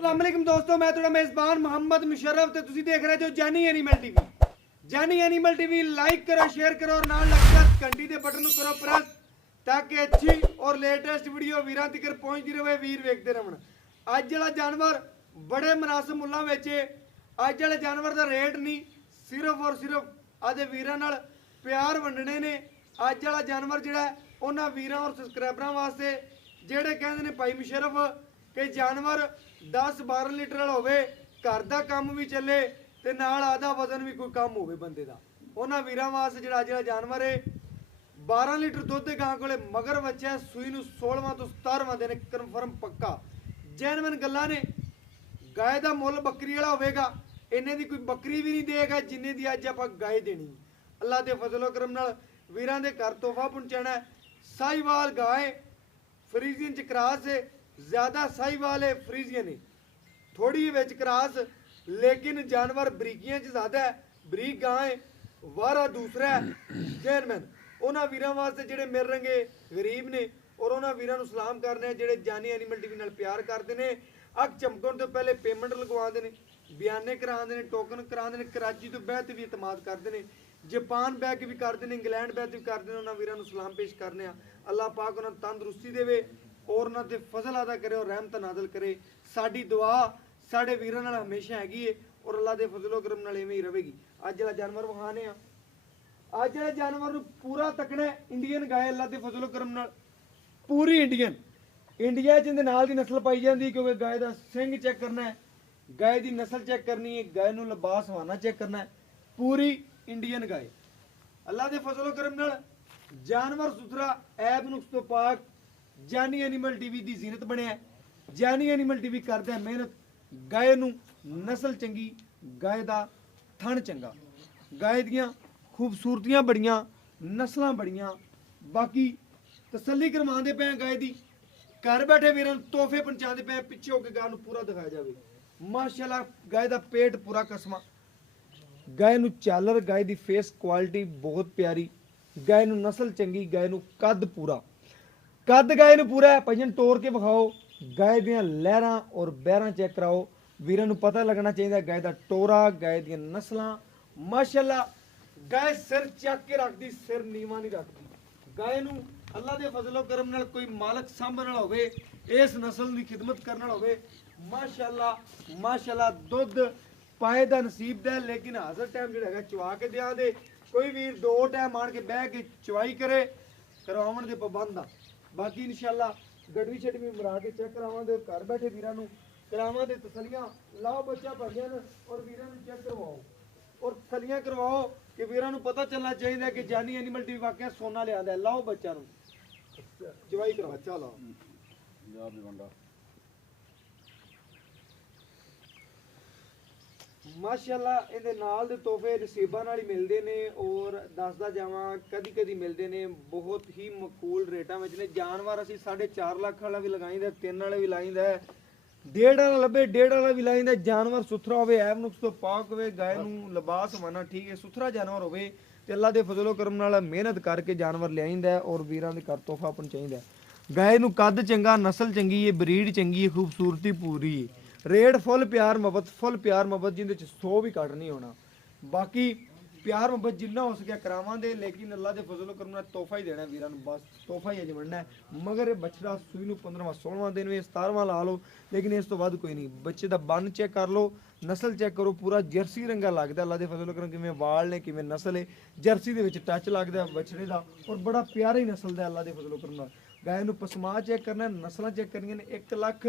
अस्सलामुअलैकुम दोस्तों, मैं थोड़ा मेज़बान मोहम्मद मुशर्रफ ते तुसी देख रहे हो जानी एनिमल टीवी। जानी एनिमल टीवी लाइक करो, शेयर करो और नाल लगदा घंटी दे बटन नु करो प्रेस ताकि अच्छी और लेटेस्ट वीडियो वीरां तक पहुंचदी रहे, वीर वेखदे रहन। अज वाला जानवर बड़े मुनासिब मुल्लां विच अज वाले जानवर दा रेट नहीं, सिर्फ और सिर्फ आदे वीरां नाल प्यार वंडने ने। अज वाला जानवर जिहड़ा उन्हां वीरां और सबसक्राइबरां वास्ते जिहड़े कहंदे ने भाई मुशर्रफ कि जानवर 10-12 लीटर वाला होवे, घर का काम भी चले ते नाल आधा वजन भी कोई कम होवे बंदे दा। उन्हां वीरां वास्ते जिहड़ा अज वाला जानवर है 12 लीटर दुध गां कोले मगर बच्चा सूई नूं 16वां तो 17वां दिन कन्फर्म पक्का जैनवन गल्लां ने। गाय दा मुੱਲ बकरी वाला होवेगा, इन्ने दी कोई बकरी भी नहीं देगा जिन्ने दी अज आपां गाय देनी। अल्लाह दे फजलो करम नाल वीरां दे घर तोहफा पहुंचाना है। साहिवाल गाय फ्रीजियन च क्रास है, ज्यादा साहिवाल है फ्रीजियन है, थोड़ी विच क्रास, लेकिन जानवर बरीकियां च ज्यादा है। बरीक गां है, वारा दूसरा है जैनमैन। उन्हां वीरां वास्ते जिहड़े मिल रंगे गरीब ने और उन्हां वीरां नूं सलाम करने जिहड़े जानी एनिमल टीवी नाल प्यार करदे ने। अख चमकण तो पहले पेमेंट लगवाते हैं, बयाने कराते हैं, टोकन कराते हैं, कराची तो बैत भी इतमाद करते हैं, जापान बैक भी करते हैं, इंग्लैंड बैत भी करते हैं। उन्होंने वीरों सलाम पेश करने। अल्लाह पाक उन्होंने तंदुरुस्ती देवे और उन्होंने फजल अदा करे और रहमत नादल करे। साडी दुआ साडे वीरों नाल हमेशा हैगी है और अल्लाह के फजलो करम नाल इवें ही रहेगी। अज वाला जानवर विखाने अज वाले जानवर नूं पूरा तकना इंडियन गाय अल्लाह के फजलो करम नाल पूरी इंडियन इंडिया च नाल दी नस्ल पाई जाती, क्योंकि गाय का सिंह चेक करना है, गाय की नस्ल चेक करनी है, गाय नूं लिबास हवाना चेक करना है, पूरी इंडियन गाय। अल्लाह के फजलो करम नाल जानवर सुथरा ऐब नुक्स तो पाक जानी एनिमल टीवी की जीनत बनया। जानी एनिमल टीवी करदा है मेहनत, गाय नूं नस्ल चंगी, गाय का थण चंगा, गाय दियां खूबसूरतियां बड़ियां, नस्लां बड़ियां। बाकी तसल्ली करवाते पे गाय की, घर बैठे वीरां तोहफे पहुंचाते पे, पिछे होकर गाय नूं पूरा दिखाया जाए। माशाअल्लाह गाय का पेट पूरा कसमा, गाय नूं चालर, गाय की फेस क्वालिटी बहुत प्यारी, गाय नूं नस्ल चंगी, गाय नूं कद पूरा, कद गाय नूं पूरा है। भजन तोड़ के विखाओ, गाय दियां लहरां और बैरां चेक कराओ, वीरां नूं पता लगना चाहिए गाय का टोरा, गाय दियां नस्लां। माशाअल्लाह गाय सिर चक के रखती, सिर नीवा नहीं रखती। गाय नूं अल्लाह के फजलो करम नाल कोई मालक सांभण वाला होवे, इस नस्ल की खिदमत करने वाला होवे। माशाअल्लाह माशाअल्लाह दुध पाए दा नसीब दा, लेकिन हाजर टाइम जो है चवा के दिया दे। कोई वीर 2 टाइम आन के बह के चवाई करे करवावन दे पाबंद आ। बाकी इंशाअल्लाह गडवी छडवी मरा के चेक करावांगे, घर बैठे वीरां नूं करावांगे तसलियां। लाओ बच्चा भजन और वीरां नूं चेक करवाओ और तसलियां करवाओ कि वीरां नूं पता चलना चाहिए कि जानी एनिमल टीवी वाकई सोना लिया। लाओ बच्चा नूं चवाई करवाओ, बच्चा लाओ। माशाअल्लाह इहदे नाल दे तोहफे नसीबां नाल ही मिलदे ने और दसदा जावां कदी कदी मिलदे ने बहुत ही मकूल रेटां विच ने। जानवर असीं 4.5 लाख वाला भी लगाईंदा, 3 वाला भी लाईंदा, 1.5 वाला लभे 1.5 वाला भी लाईंदा। जानवर सुथरा होवे, ऐब नुक्स तो पाक होवे, गाय नूं लिबास हवाना ठीक है, सुथरा जानवर होवे ते अल्लाह दे फजलो करम नाल मेहनत करके जानवर लियाईंदा और वीरां दे घर तोहफा पहुंचाईंदा। गाय नूं कद चंगा, नस्ल चंगी है, ब्रीड चंगी है, खूबसूरती पूरी है। रेट फुल प्यार मुहब्बत जिंदे च 100 भी घट नहीं होना। बाकी प्यार मुहब्बत जिन्ना हो सके करावांगे, लेकिन अल्लाह के फजलो करम नाल तोहफा ही देना वीरां नूं, बस तोहफा ही अजमना है। मगर बछड़ा सूई नूं 15वां 16वां दिन में 17वां ला लो, लेकिन इस तो वध कोई नहीं। बच्चे का बन चेक कर लो, नस्ल चेक करो, पूरा जर्सी रंगा लगता। अल्लाह के फजलो करम किवें वाल ने, किवें नस्ल है, जर्सी दे विच टच लगदा बछड़े का और बड़ा प्यारा ही नस्ल दा। अल्लाह के फजलो करम नाल गाय नूं पसमा चेक करना, नस्लां चेक करनियां ने। 1 लाख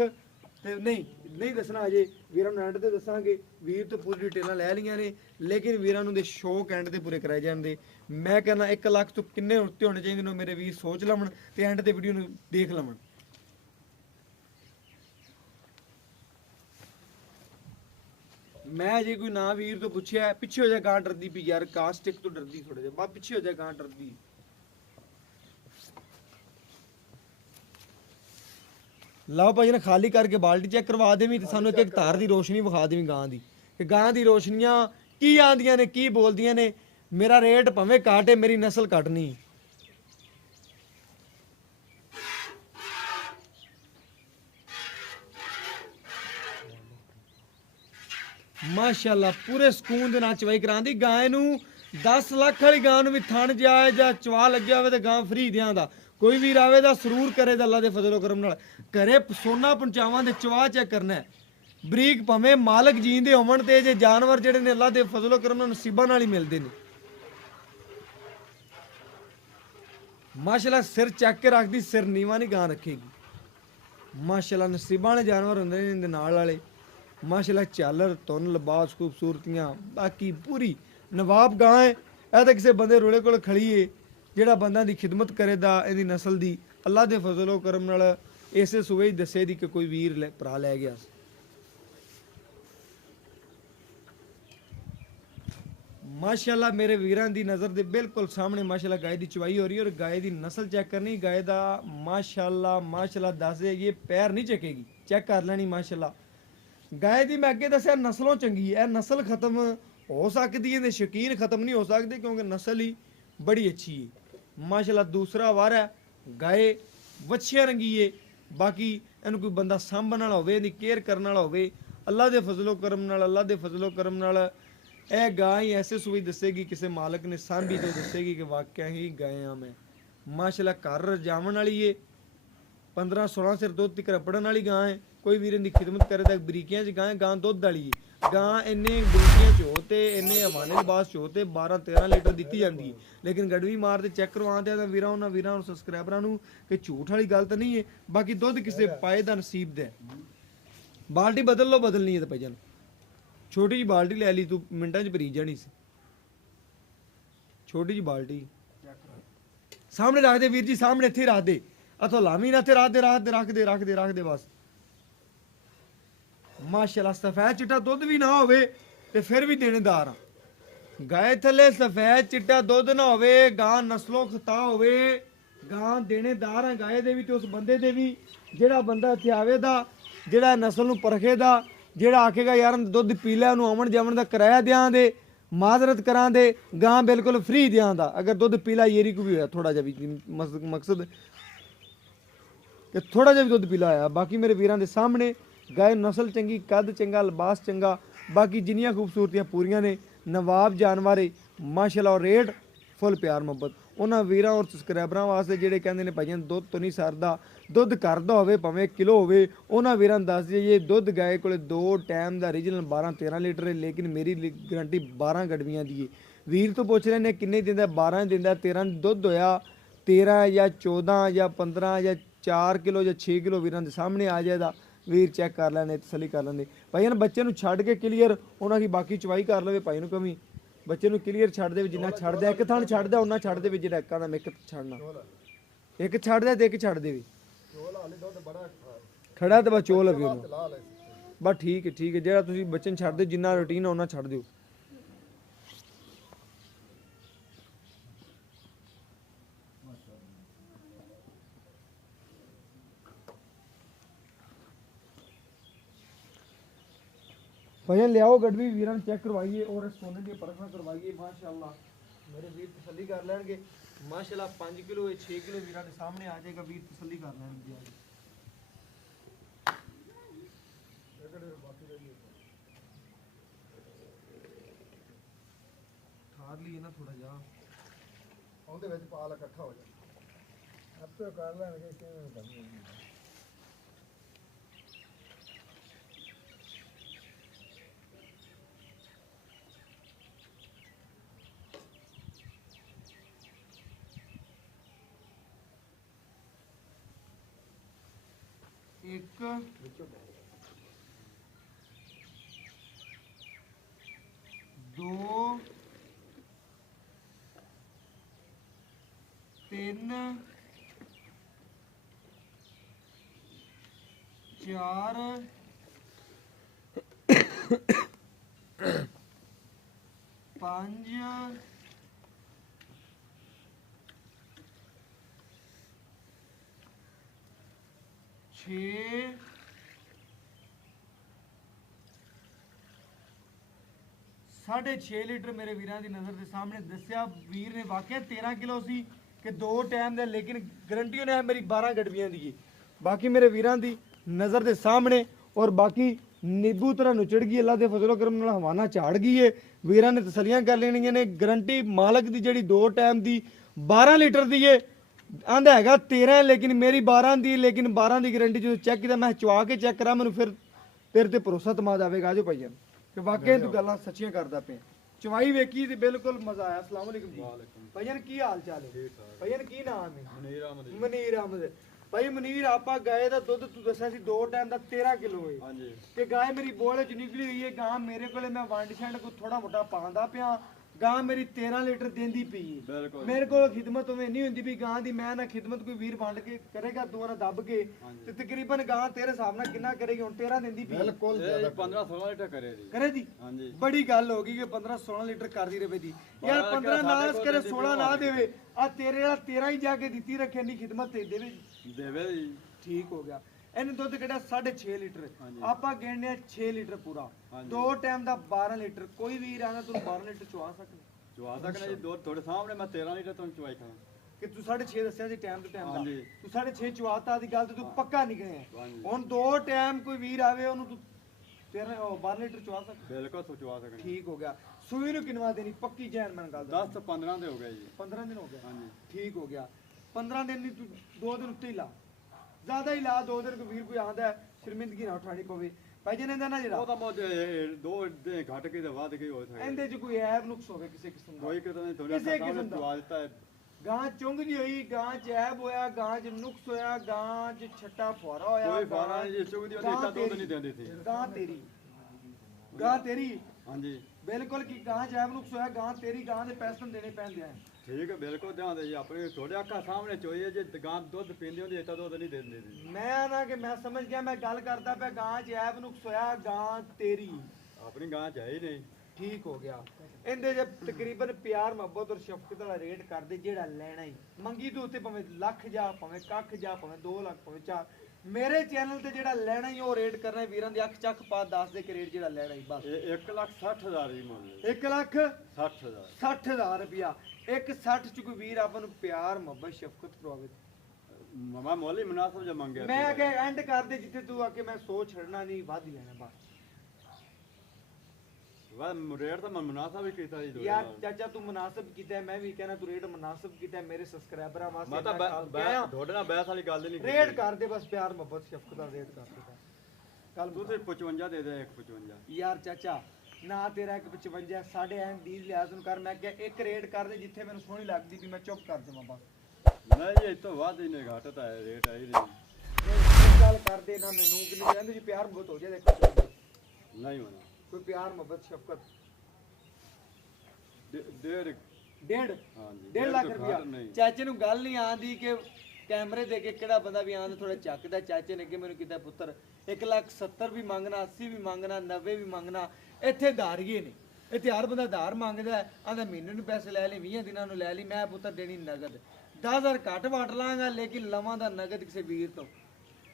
ते नहीं दसना अजे, वीरां नूं एंड ते दसांगे। वीर तो पूरी डिटेलां लै लियां ने, लेकिन वीरां नूं दे शौक एंड ते पूरे कराए जांदे। मैं कहना 1 लाख तो किन्ने उत्ते होने चाहिए ने, मेरे वीर सोच लवन ते एंड ते वीडियो नूं देख लवन। मैं अजे कोई ना वीर तो पुछया पिछे हो जाए गां डरदी पी यार, कास्टिक तो डरदी थोड़े जे, बा पिछे हो जाए गां डरदी। लाओ भाई ने खाली करके बाल्टी चेक करवा देवी ते सानू एक धार दी रोशनी विखा देवी गां दी, कि गां दी रोशनियां की आंदियां ने, की बोलदियां ने। मेरा रेट भावें घट है, मेरी नस्ल घट नहीं। ਮਾਸ਼ਾਅੱਲਾ ਪੂਰੇ ਸਕੂਨ ਦੇ ਨਾਲ ਚਵਾਈ ਕਰਾਂਦੀ ਗਾਂ ਨੂੰ 10 ਲੱਖ ਵਾਲੀ ਗਾਂ ਨੂੰ ਵੀ ਥਣ ਜਾਏ ਜਾਂ ਚਵਾ ਲੱਗਿਆ ਹੋਵੇ ਤੇ ਗਾਂ ਫਰੀ ਦਿਆਂ ਦਾ ਕੋਈ ਵੀ ਰਾਵੇ ਦਾ ਸਰੂਰ ਕਰੇ ਤਾਂ ਅੱਲਾ ਦੇ ਫਜ਼ਲੋ ਕਰਮ ਨਾਲ ਘਰੇ ਸੋਨਾ ਪਹੁੰਚਾਵਾਂ ਦੇ ਚਵਾ ਚੈੱਕ ਕਰਨਾ ਹੈ। ਬਰੀਕ ਭਵੇਂ ਮਾਲਕ ਜੀਂਦੇ ਹੋਵਣ ਤੇ ਜੇ ਜਾਨਵਰ ਜਿਹੜੇ ਨੇ ਅੱਲਾ ਦੇ ਫਜ਼ਲੋ ਕਰਮ ਨਾਲ ਨਸੀਬਾਂ ਨਾਲ ਹੀ ਮਿਲਦੇ ਨੇ। ਮਾਸ਼ਾਅੱਲਾ ਸਿਰ ਚੱਕ ਕੇ ਰੱਖਦੀ ਸਿਰ ਨੀਵਾਂ ਨਹੀਂ ਗਾਂ ਰੱਖੇਗੀ। ਮਾਸ਼ਾਅੱਲਾ ਨਸੀਬਾਂ ਵਾਲੇ ਜਾਨਵਰ ਹੁੰਦੇ ਨੇ ਇਹਦੇ ਨਾਲ ਵਾਲੇ। ਮਾਸ਼ਾਅੱਲਾ ਝਾਲਰ ਧੁਨ ਲਿਬਾਸ ਖੂਬਸੂਰਤੀਆਂ ਬਾਕੀ ਪੂਰੀ ਨਵਾਬ ਗਾਂ ਹੈ। ਇਹ ਤਾਂ ਕਿਸੇ ਬੰਦੇ ਰੋਲੇ ਕੋਲ ਖੜੀ ਏ ਜਿਹੜਾ ਬੰਦਾ ਦੀ ਖਿਦਮਤ ਕਰੇ ਦਾ ਇਹਦੀ ਨਸਲ ਦੀ ਅੱਲਾ ਦੇ ਫਜ਼ਲੋ ਕਰਮ ਨਾਲ ਇਸੇ ਸੂਏ ਹੀ ਦੱਸੇ ਦੀ ਕਿ ਕੋਈ ਵੀਰ ਭਰਾ ਲੈ ਗਿਆ। माशाल्लाह मेरे वीरां दी नज़र दे बिल्कुल सामने माशाल्लाह गाय दी चवाई हो रही है और गाय दी नस्ल चेक करनी। गाय दा माशाल्लाह दस दे ये पैर नहीं चकेगी चेक कर लेनी। माशाल्लाह गाय दी मैं अगे दस्या नस्लों चंगी है। नस्ल खत्म हो सकती है शौकीन खत्म नहीं हो सकते क्योंकि नस्ल ही बड़ी अच्छी है। माशाल्लाह दूसरा वार है गाय वछिया रंगी है। बाकी इन्हू कोई बंदा सांभण वाला होवे इहदी केयर करने वाला होवे अल्लाह दे फजलो करम नाल अल्लाह दे फजलो करम नाल ਇਹ ਗਾਂ ਹੀ ਐਸੇ ਸੂਈ ਦੱਸੇਗੀ ਕਿਸੇ ਮਾਲਕ ਨੇ ਸਾਂਭੀ ਤੋਂ ਦੱਸੇਗੀ ਕਿ ਵਾਕਿਆ ਹੀ ਗਏ ਆ ਮੈਂ। ਮਾਸ਼ਾਅੱਲਾ ਘਰ ਰਜਾਵਣ ਵਾਲੀ ਏ 15-16 ਸਿਰ ਦੁੱਧ ਤੱਕ ਰਪੜਨ ਵਾਲੀ ਗਾਂ ਹੈ। ਕੋਈ ਵੀਰ ਦੀ ਖਿਦਮਤ ਕਰੇ ਤਾਂ ਬਰੀਕੀਆਂ 'ਚ ਗਾਂ ਦੁੱਧ ਵਾਲੀ ਏ। ਗਾਂ ਇੰਨੇ ਬਰੀਕੀਆਂ 'ਚ ਹੋ ਤੇ ਇੰਨੇ ਹਵਾਨੇ ਲਿਬਾਸ 'ਚ ਹੋ ਤੇ 12-13 ਲੀਟਰ ਦਿੱਤੀ ਜਾਂਦੀ ਹੈ। ਲੇਕਿਨ ਗੜਵੀ ਮਾਰ ਤੇ ਚੈੱਕ ਕਰਵਾਉਂਦੇ ਆ ਤਾਂ ਵੀਰਾਂ ਉਹਨਾਂ ਸਬਸਕ੍ਰਾਈਬਰਾਂ ਨੂੰ ਕਿ ਝੂਠ ਵਾਲੀ ਗੱਲ ਤਾਂ ਨਹੀਂ ਹੈ। ਬਾਕੀ ਦੁੱਧ ਕਿਸੇ ਪਾਏ ਦਾ ਨਸੀਬ ਦਾ। ਬਾਲਟੀ ਬਦਲ ਲਓ ਬਦਲਣੀ ਹੈ ਤਾਂ ਭਾਈਜਾਨ छोटी जी बाल्टी ले ली तू मिनटा च भरी जानी सी। छोटी जी बाल्टी सामने रख दे वीर जी सामने इत्थे रख दे अथवा लावी ना इत्थे रख दे बस। माशाल्लाह सफेद चिट्टा दुध भी ना होवे ते फिर भी देनेदार आ। गाय थले सफेद चिट्टा दुध ना होवे गां नस्लों खता होवे गां देनेदार आ गाय दे भी ते उस बंदे दे भी जेड़ा बंदा इत्थे आवे दा जेड़ा नस्ल नूं परखे दा ਜਿਹੜਾ ਆਖੇਗਾ ਯਾਰ ਦੁੱਧ ਪੀ ਲੈ ਉਹਨੂੰ ਆਉਣ ਜਾਵਣ ਦਾ ਕਿਰਾਇਆ ਦਿਆਂ ਦੇ ਮਾਜ਼ਰਤ ਕਰਾਂ ਦੇ ਗਾਂ ਬਿਲਕੁਲ ਫ੍ਰੀ ਦਿਆਂ ਦਾ ਅਗਰ ਦੁੱਧ ਪੀ ਲਾ ਯੇਰੀ ਕੋ ਵੀ ਹੋਇਆ ਥੋੜਾ ਜਿਹਾ ਵੀ ਮਕਸਦ ਕਿ ਥੋੜਾ ਜਿਹਾ ਵੀ ਦੁੱਧ ਪੀ ਲਾ ਆਇਆ। ਬਾਕੀ ਮੇਰੇ ਵੀਰਾਂ ਦੇ ਸਾਹਮਣੇ ਗਾਇ ਨਸਲ ਚੰਗੀ ਕੱਦ ਚੰਗਾ ਲਿਬਾਸ ਚੰਗਾ ਬਾਕੀ ਜਿੰਨੀਆਂ ਖੂਬਸੂਰਤੀਆਂ ਪੂਰੀਆਂ ਨੇ ਨਵਾਬ ਜਾਨਵਰ ਮਾਸ਼ਾਅੱਲਾ ਔਰ ਰੇਟ ਫੁੱਲ ਪਿਆਰ ਮੁਹੱਬਤ ਉਹਨਾਂ ਵੀਰਾਂ ਔਰ ਸਬਸਕ੍ਰਾਈਬਰਾਂ ਵਾਸਤੇ ਜਿਹੜੇ ਕਹਿੰਦੇ ਨੇ ਭਾਈਆਂ ਦੁੱਧ ਤੋਂ ਨਹੀਂ ਸਰਦਾ ਦੁੱਧ ਘਰ ਦਾ ਹੋਵੇ ਭਾਵੇਂ ਕਿਲੋ ਹੋਵੇ ਉਹਨਾਂ ਵੀਰਾਂ ਨੂੰ ਦੱਸ ਦਈਏ ਇਹ ਦੁੱਧ ਗਾਏ ਕੋਲੇ 2 ਟਾਈਮ ਦਾ ਰੀਜਨਲ 12-13 ਲੀਟਰ ਹੈ। ਲੇਕਿਨ ਮੇਰੀ ਗਰੰਟੀ 12 ਗੜਵੀਆਂ ਦੀ ਹੈ। ਵੀਰ ਤੋਂ ਪੁੱਛ ਰਹੇ ਨੇ ਕਿੰਨੇ ਦਿੰਦਾ 12 ਦਿੰਦਾ 13 ਦੁੱਧ ਹੋਇਆ 13 ਜਾਂ 14 ਜਾਂ 15 ਜਾਂ 4 ਕਿਲੋ ਜਾਂ 6 ਕਿਲੋ ਵੀਰਾਂ ਦੇ ਸਾਹਮਣੇ ਆ ਜਾਏਦਾ ਵੀਰ ਚੈੱਕ ਕਰ ਲੈਣੇ ਤਸੱਲੀ ਕਰ ਲੈਂਦੇ ਭਾਈਆਂ ਬੱਚੇ ਨੂੰ ਛੱਡ ਕੇ ਕਲੀਅਰ ਉਹਨਾਂ ਦੀ ਬਾਕੀ ਚਵਾਈ ਕਰ ਲਵੇ ਭਾਈ ਨੂੰ ਕਮੀ ਬੱਚੇ ਨੂੰ ਕਲੀਅਰ ਛੱਡ ਦੇ ਜਿੰਨਾ ਛੱਡਦਾ ਇੱਕ ਥਾਂ ਛੱਡਦਾ ਉਹਨਾਂ ਛੱਡ ਦੇ ਜਿਹੜਾ ਇੱਕਾਂ ਦਾ ਇੱਕ ਛੱਡਣਾ ਇੱਕ ਛੱਡਦਾ ਤੇ ਇੱਕ ਛੱਡ ਦੇਵੇ ਖੜਾ ਤੇ ਬਸ ਚੋਲ ਲਵੇ ਉਹਨੂੰ ਬਸ ਠੀਕ ਹੈ ਜਿਹੜਾ ਤੁਸੀਂ ਬੱਚੇ ਨੂੰ ਛੱਡ ਦਿਓ ਜਿੰਨਾ ਰੂਟੀਨ ਆ ਉਹਨਾਂ ਛੱਡ ਦਿਓ। भैया लियाओ गड्डी वीर चेक करवाइए और सोने की परखा करवाइए। माशाअल्लाह मेरे वीर तसल्ली कर लैणगे। माशाअल्लाह 5 किलो 6 किलो वीर के सामने आ जाएगा वीर तसल्ली कर लैणगे। ठार लिए ना थोड़ा जा ਉਹਦੇ ਵਿੱਚ ਪਾ ਲਾ ਇਕੱਠਾ ਹੋ ਜਾ ਆਪੇ ਕਰ ਲੈਣਗੇ ਕਿਵੇਂ ਕਰਨੀ। एक 2 3 4 5 6 6.5 लीटर मेरे वीरां दी नज़र के सामने दस्या वीर ने वाकई 13 किलो सी कि 2 टाइम दे लेकिन गारंटी ने मेरी 12 गड़वियां दी। बाकी मेरे वीरां दी नज़र के सामने और बाकी ਨੀਬੂ ਤਰ੍ਹਾਂ ਨੁਚੜ ਗਈ, ਅੱਲਾ ਦੇ ਫਜ਼ਲੋ ਕਰਮ ਨਾਲ ਹਵਾਨਾ ਝਾੜ ਗਈ ਏ। ਵੀਰਾਂ ਨੇ ਤਸੱਲੀਆਂ ਕਰ ਲੈਣੀਆਂ ਨੇ। ਗਰੰਟੀ ਮਾਲਕ ਦੀ ਜਿਹੜੀ 2 ਟਾਈਮ ਦੀ 12 ਲੀਟਰ ਦੀ ਏ, ਆਂਦਾ ਹੈਗਾ 13 ਲੇਕਿਨ ਮੇਰੀ 12 ਦੀ, ਲੇਕਿਨ 12 ਦੀ ਗਰੰਟੀ ਜਦੋਂ ਚੈੱਕ ਕੀਤਾ ਮੈਂ ਚਵਾ ਕੇ ਚੈੱਕ ਕਰਾਂ, ਮੈਨੂੰ ਫਿਰ ਤੇਰੇ ਤੇ ਭਰੋਸਾ ਤਮਾਦ ਆਵੇਗਾ ਆਜੋ ਭਾਈਆਂ ਕਿ ਵਾਕਈ ਤੂੰ ਗੱਲਾਂ ਸੱਚੀਆਂ ਕਰਦਾ ਪਿਆ। ਚਵਾਈ ਵੇਖੀ ਤੇ ਬਿਲਕੁਲ ਮਜ਼ਾ ਆਇਆ। अस्सलाम वालेकुम जी ਭਾਈਆਂ, ਕੀ ਹਾਲ ਚਾਲ ਹੈ ਭਾਈਆਂ? ਕੀ ਨਾਮ ਹੈ? ਮਨੀਰ ਅਹਿਮਦ। ਭਾਈ ਮਨੀਰ, ਆਪਾਂ ਗਾਏ ਦਾ ਦੁੱਧ ਤੂੰ ਦੱਸਿਆ ਸੀ 2 ਟਾਈਮ ਦਾ 13 ਕਿਲੋ ਹੈ। ਹਾਂਜੀ। ਤੇ ਗਾਏ ਮੇਰੀ ਬੋਲ ਚ ਨਿਕਲੀ ਹੋਈ ਹੈ। ਗਾਂ ਮੇਰੇ ਕੋਲੇ ਮੈਂ ਵੰਡ ਛੰਡ ਕੋ ਥੋੜਾ ਮੋਟਾ ਪਾਉਂਦਾ ਪਿਆ। ਗਾਂ ਮੇਰੀ 13 ਲੀਟਰ ਦਿੰਦੀ ਪਈ ਹੈ। ਮੇਰੇ ਕੋਲ ਖਿਦਮਤ ਉਵੇਂ ਨਹੀਂ ਹੁੰਦੀ ਵੀ ਗਾਂ ਦੀ ਮੈਂ ਨਾ ਖਿਦਮਤ ਕੋਈ ਵੀਰ ਵੰਡ ਕੇ ਕਰੇਗਾ ਦੁਆਰਾ ਦੱਬ ਕੇ ਤੇ ਤਕਰੀਬਨ ਗਾਂ ਤੇਰੇ ਹਿਸਾਬ ਨਾਲ ਕਿੰਨਾ ਕਰੇਗੀ? ਹੁਣ 13 ਦਿੰਦੀ ਪਈ ਬਿਲਕੁਲ 15-16 ਲੀਟਰ ਕਰੇ ਜੀ। ਹਾਂਜੀ, ਬੜੀ ਗੱਲ ਹੋ ਗਈ ਕਿ 15-16 ਲੀਟਰ ਕਰਦੀ ਰਹੇ ਜੀ। ਯਾਰ 15 ਨਾ ਕਰੇ 16 ਨਾ ਦੇਵੇ, ਆ ਤੇਰੇ ਵਾਲਾ 13 ਹੀ ਜਾ ਕੇ ਦਿੱਤੀ ਰੱਖੇ ਨਹੀਂ ਖਿਦਮਤ ਤੇ ਦੇਵੇ ਜੀ। ਠੀਕ ਹੋ ਗਿਆ। ਇਹਨੇ ਦੁੱਧ ਕਿਹੜਾ 6.5 ਲੀਟਰ, ਆਪਾਂ ਗਿਣਨੇ 6 ਲੀਟਰ ਪੂਰਾ। 2 ਟਾਈਮ ਦਾ 12 ਲੀਟਰ। ਕੋਈ ਵੀਰ ਆਣਾ ਤੈਨੂੰ 12 ਲੀਟਰ ਚਵਾ ਸਕਦਾ ਜੀ। ਦੋ ਤੁਹਾਡੇ ਸਾਹਮਣੇ ਮੈਂ 13 ਲੀਟਰ ਤੁਹਾਨੂੰ ਚਵਾਈ ਖਾਂ ਕਿ ਤੂੰ 6.5 ਦੱਸਿਆ ਸੀ ਟਾਈਮ ਤੋਂ ਟਾਈਮ ਦਾ, ਤੂੰ 6.5 ਚਵਾਤਾ ਦੀ ਗੱਲ ਤੇ ਤੂੰ ਪੱਕਾ ਨਹੀਂ ਗਏ। ਹੁਣ 2 ਟਾਈਮ ਕੋਈ ਵੀਰ ਆਵੇ ਉਹਨੂੰ ਤੂੰ 12 ਲੀਟਰ ਚਵਾ ਸਕਦਾ? ਬਿਲਕੁਲ ਚਵਾ ਸਕਦਾ। ਠੀਕ ਹੋ ਗਿਆ। ਸੂਈ ਨੂੰ ਕਿੰਨਵਾ ਦੇਣੀ ਪੱਕੀ ਜੈਨ ਮੈਂ ਗੱਲ 10 ਤੋਂ 15 ਦੇ ਹੋ ਗਏ ਜੀ। 15 ਦਿਨ ਹੋ ਗਏ। ਹਾਂਜੀ, ਠੀਕ ਹੋ ਗਿਆ। 15 ਦਿਨ ਨਹੀਂ, ਤੂੰ 2 ਦਿਨ ਉੱਤੇ ਹੀ ਲਾ, ਜ਼ਿਆਦਾ ਹੀ ਲਾ। 2 ਦਿਨ ਕੋਈ ਵੀਰ ਕੋਈ ਆਂਦਾ ਸ਼ਰਮਿੰਦਗੀ ਨਾ ਉਠਾਣੀ ਪਵੇ ਭਾਈ ਜੀ। ਇਹਦਾ ਨਾ ਜਿਹੜਾ ਉਹ ਤਾਂ ਮੋਦੇ 2 ਦਿਨ ਘਟ ਕੇ ਤੇ ਵੱਧ ਕੇ ਹੋ ਸਕਦਾ। ਇਹਦੇ ਚ ਕੋਈ ਐਬ ਨੁਕਸ ਹੋਵੇ ਕਿਸੇ ਕਿਸਮ ਦਾ? ਕੋਈ ਕਿਤੇ ਨਹੀਂ, ਤੁਹਾਡੇ ਸਾਹਮਣੇ ਚਵਾ ਦਿੱਤਾ ਹੈ। ਗਾਂ ਚੁੰਗ ਜੀ ਹੋਈ, ਗਾਂ ਚ ਐਬ ਹੋਇਆ, ਗਾਂ ਚ ਨੁਕਸ ਹੋਇਆ, ਗਾਂ ਚ ਛੱਟਾ ਫੁਆਰਾ ਹੋਇਆ, ਕੋਈ ਫਾਰਾ ਨਹੀਂ ਜੀ। ਚੁਗਦੀ ਉਹਦੀ ਤਾਂ ਦੁੱਧ ਨਹੀਂ ਦਿੰਦੀ ਸੀ। ਗਾਂ ਤੇਰੀ, ਗਾਂ ਤੇਰੀ। ਹਾਂਜੀ, ਬਿਲਕੁਲ ਕੀ ਗਾਂ ਚ ਐਬ ਨੁਕਸ ਹੋਇਆ, ਗਾਂ ਤੇਰੀ। ਗਾਂ ਦੇ ਪੈਸੇ ਨੂੰ ਦੇਣੇ ਪੈਂਦੇ ਆ। ਠੀਕ ਹੈ, ਬਿਲਕੁਲ ਧਿਆਨ ਦੇ ਜੀ। ਆਪਣੇ ਤੁਹਾਡੇ ਅੱਖਾਂ ਸਾਹਮਣੇ ਚੋਈ ਜੇ ਗਾਂ ਦੁੱਧ ਪੀਂਦੀ ਹੁੰਦੀ ਤਾਂ ਦੁੱਧ ਨਹੀਂ ਦਿੰਦੀ ਸੀ। ਮੈਂ ਨਾ ਕਿ ਮੈਂ ਸਮਝ ਗਿਆ, ਮੈਂ ਗੱਲ ਕਰਦਾ ਪਿਆ ਗਾਂ ਚ ਐਬ ਨੁਕਸ ਹੋਇਆ, ਗਾਂ ਤੇਰੀ। ਆਪਣੀ ਗਾਂ ਚ ਹੈ ਹੀ ਨਹੀਂ। ਠੀਕ ਹੋ ਗਿਆ। ਇਹਦੇ ਜੇ ਤਕਰੀਬਨ ਪਿਆਰ ਮੁਹੱਬਤ ਔਰ ਸ਼ਫਕਤ ਵਾਲਾ ਰੇਟ ਕਰਦੇ ਜਿਹੜਾ ਲੈਣਾ ਹੀ ਮੰਗੀ ਤੂੰ ਉੱਤੇ ਭਾਵੇਂ ਲੱਖ ਜਾ, ਭਾਵੇਂ ਕੱਖ ਜਾ, ਭਾਵੇਂ 2 ਲੱਖ, ਭਾਵੇਂ 4। ਮੇਰੇ ਚੈਨਲ ਤੇ ਜਿਹੜਾ ਲੈਣਾ ਹੀ ਉਹ ਰੇਟ ਕਰਨਾ ਵੀਰਾਂ ਦੀ ਅੱਖ ਚੱਕ ਪਾ ਦੱਸ ਦੇ ਕਿ ਰੇਟ ਜਿਹੜਾ ਲੈਣਾ ਹੀ ਬਸ 1,60,000 ਦੀ ਮੰਨ ਲਓ। 1,60,000 60,000 ਰੁਪਿਆ। 1,60 ਚ ਕੋਈ ਵੀਰ ਆਪਾਂ ਨੂੰ ਪਿਆਰ ਮੁਹੱਬਤ ਸ਼ਫਕਤ ਕਰਵਾਵੇ ਮਮਾ ਮੌਲੀ ਮੁਨਾਸਬ ਜੇ ਮੰਗਿਆ ਮੈਂ ਕਿ ਐਂਡ ਕਰ ਦੇ ਜਿੱਥੇ ਤੂੰ ਆ ਕੇ ਮੈਂ ਸੋਚ ਛੱਡਣਾ ਨਹੀਂ, ਵੱਧ ਹੀ ਲੈਣਾ ਬਸ। ਵਾ ਰੇਟ ਤਾਂ ਮੈਂ ਮੁਨਾਸਬ ਹੀ ਕੀਤਾ ਜੀ। ਯਾਰ ਚਾਚਾ ਤੂੰ ਮੁਨਾਸਬ ਕੀਤਾ, ਮੈਂ ਵੀ ਕਹਿਣਾ ਤੂੰ ਰੇਟ ਮੁਨਾਸਬ ਕੀਤਾ ਮੇਰੇ ਸਬਸਕ੍ਰਾਈਬਰਾਂ ਵਾਸਤੇ। ਮੈਂ ਤਾਂ ਤੁਹਾਡੇ ਨਾਲ ਬਹਿਸ ਵਾਲੀ ਗੱਲ ਨਹੀਂ। ਰੇਟ ਕਰ ਦੇ ਬਸ, ਪਿਆਰ ਮੁਹੱਬਤ ਸ਼ਫਕਤ ਦਾ ਰੇਟ ਕਰ ਦੇ। ਕੱਲ ਤੂੰ 55 ਦੇ ਦੇ। 155 ਯਾਰ ਚਾਚਾ ਨਾ ਤੇਰਾ 155 ਸਾਡੇ ਐਂ ਦੀ ਲਿਆਜ਼ ਨੂੰ ਕਰ। ਮੈਂ ਕਿਹਾ ਇੱਕ ਰੇਟ ਕਰ ਦੇ ਜਿੱਥੇ ਮੈਨੂੰ ਸੋਹਣੀ ਲੱਗਦੀ ਵੀ ਮੈਂ ਚੁੱਪ ਕਰ ਜਾਵਾਂ ਬਸ। ਨਹੀਂ ਇਹ ਤੋਂ ਵੱਧ ਹੀ ਨੇ ਘੱਟ ਤਾਂ ਹੈ ਰੇਟ ਹੈ ਹੀ ਇਹ ਗੱਲ ਕਰ ਦੇ ਨਾ ਮੈਨੂੰ ਕਿ ਨਹੀਂ ਕਹਿੰਦੇ ਜੀ ਪਿਆਰ ਮੁਹੱਬਤ ਹੋ ਜਾਏ। ਨਹੀਂ ਹੋਣਾ ਕੋਈ ਪਿਆਰ ਮੁਹੱਬਤ ਸ਼ਫਕਤ। 1.5 ਲੱਖ ਰੁਪਇਆ। ਚਾਚੇ ਨੂੰ ਗੱਲ ਨਹੀਂ ਆਂਦੀ ਕਿ ਕੈਮਰੇ ਦੇ ਕੇ ਕਿਹੜਾ ਬੰਦਾ ਵੀ ਆਂਦਾ ਥੋੜਾ ਚੱਕਦਾ। ਚਾਚੇ ਨੇ ਅੱਗੇ ਮੈਨੂੰ ਕੀਤਾ ਪੁੱਤਰ 1,70,000 ਵੀ ਮੰਗਣਾ, 80 ਵੀ ਮੰਗਣਾ, 90 ਵੀ ਮੰਗਣਾ। ਇੱਥੇ ਧਾਰੀਏ ਨੇ, ਇੱਥੇ ਹਰ ਬੰਦਾ ਧਾਰ ਮੰਗਦਾ। ਆਂਦਾ ਮਹੀਨੇ ਨੂੰ ਪੈਸੇ ਲੈ ਲਈ, 20 ਦਿਨਾਂ ਨੂੰ ਲੈ ਲਈ। ਮੈਂ ਪੁੱਤਰ ਦੇਣੀ ਨਗਦ। 10,000 ਘੱਟ ਵਟ ਲਾਂਗਾ ਲੇਕਿਨ ਲਵਾਂ ਦਾ ਨਗਦ ਕਿਸੇ ਵੀਰ ਤੋਂ।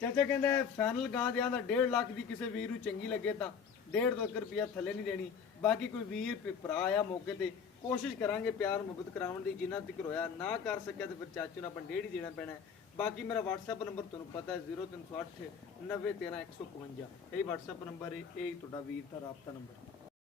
ਚਾਚਾ ਕਹਿੰਦਾ ਫਾਈਨਲ ਗਾਂ ਦੇ ਆਂਦਾ 1.5 ਲੱਖ ਦੀ ਕਿਸੇ ਵੀਰ ਨੂੰ ਚੰਗੀ ਲੱਗੇ ਤਾਂ 1.5 ਤੋਂ 1 ਰੁਪਿਆ ਥੱਲੇ ਨਹੀਂ ਦੇਣੀ। ਬਾਕੀ ਕੋਈ ਵੀਰ ਭਰਾ ਆ ਮੌਕੇ ਤੇ ਕੋਸ਼ਿਸ਼ ਕਰਾਂਗੇ ਪਿਆਰ ਮੁਹੱਬਤ ਕਰਾਉਣ ਦੀ। ਜਿੰਨਾ ਤੱਕ ਹੋਇਆ ਨਾ ਕਰ ਸਕਿਆ ਤੇ ਫਿਰ ਚਾਚੂ ਨੂੰ ਆਪਾਂ 1.5 ਹੀ ਦੇਣਾ ਪੈਣਾ। ਬਾਕੀ ਮੇਰਾ WhatsApp ਨੰਬਰ ਤੁਹਾਨੂੰ ਪਤਾ ਹੈ 0308 90 13 151। ਇਹ WhatsApp ਨੰਬਰ ਹੈ, ਇਹ ਤੁਹਾਡਾ ਵੀਰ ਦਾ ਰਾਬਤਾ ਨੰਬਰ।